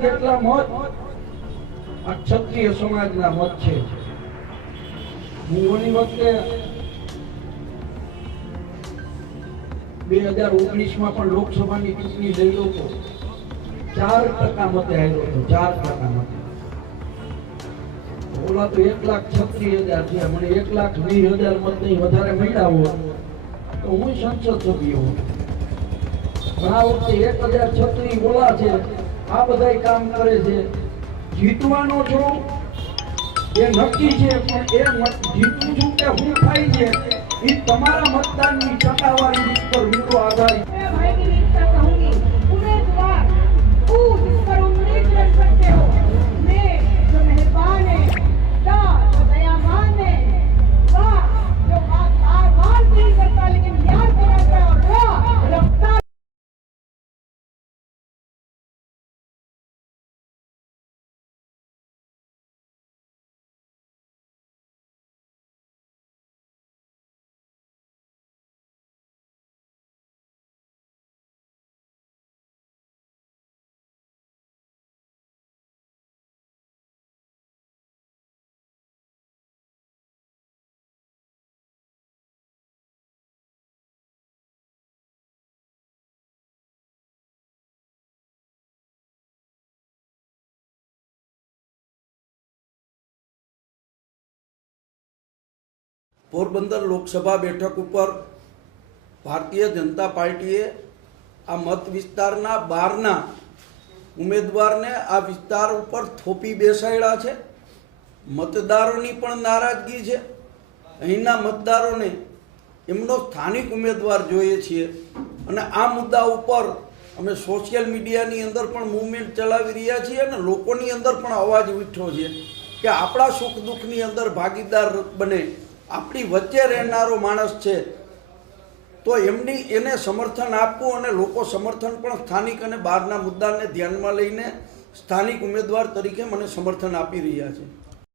જેટલા મત, આ ક્ષત્રિય સમાજના મત છે. હું ઘણી વખતે બે હજાર ઓગણીસમાં પણ લોકસભાની ચૂંટણી લઈ હતો. ચાર ટકા મતે આવ્યો હતો, ચાર ટકા મતે. ઓલા તો એક લાખ છત્રીસ હજાર થયા, મને એક લાખ વીસ હજાર મત નહીં વધારે મળ્યા હોત, તો હું સંસદ સભ્ય હોત. આ વખતે એક હજાર છત્રીસ ઓલા છે. આ બધા કામ કરે છે. જીતવાનો છું એ નક્કી છે, પણ એ જીતવું છું કે હું થાય છે, એ તમારા મતદાનની પોરબંદર લોકસભા બેઠક ઉપર ભારતીય જનતા પાર્ટીએ આ મત વિસ્તારના બહારના ઉમેદવારને આ વિસ્તાર ઉપર થોપી બેસાડ્યા છે. મતદારોની પણ નારાજગી છે. અહીંના મતદારોને એમનો સ્થાનિક ઉમેદવાર જોઈએ છીએ. અને આ મુદ્દા ઉપર અમે સોશિયલ મીડિયાની અંદર પણ મૂવમેન્ટ ચલાવી રહ્યા છીએ અને લોકોની અંદર પણ અવાજ ઉઠ્યો છે કે આપણા સુખ દુઃખની અંદર ભાગીદાર બને. આપણી વચ્ચે રહેનારો માણસ છે, તો એમની એને સમર્થન આપવું અને લોકો સમર્થન પણ સ્થાનિક અને બહારના મુદ્દાને ધ્યાનમાં લઈને સ્થાનિક ઉમેદવાર તરીકે મને સમર્થન આપી રહ્યા છે.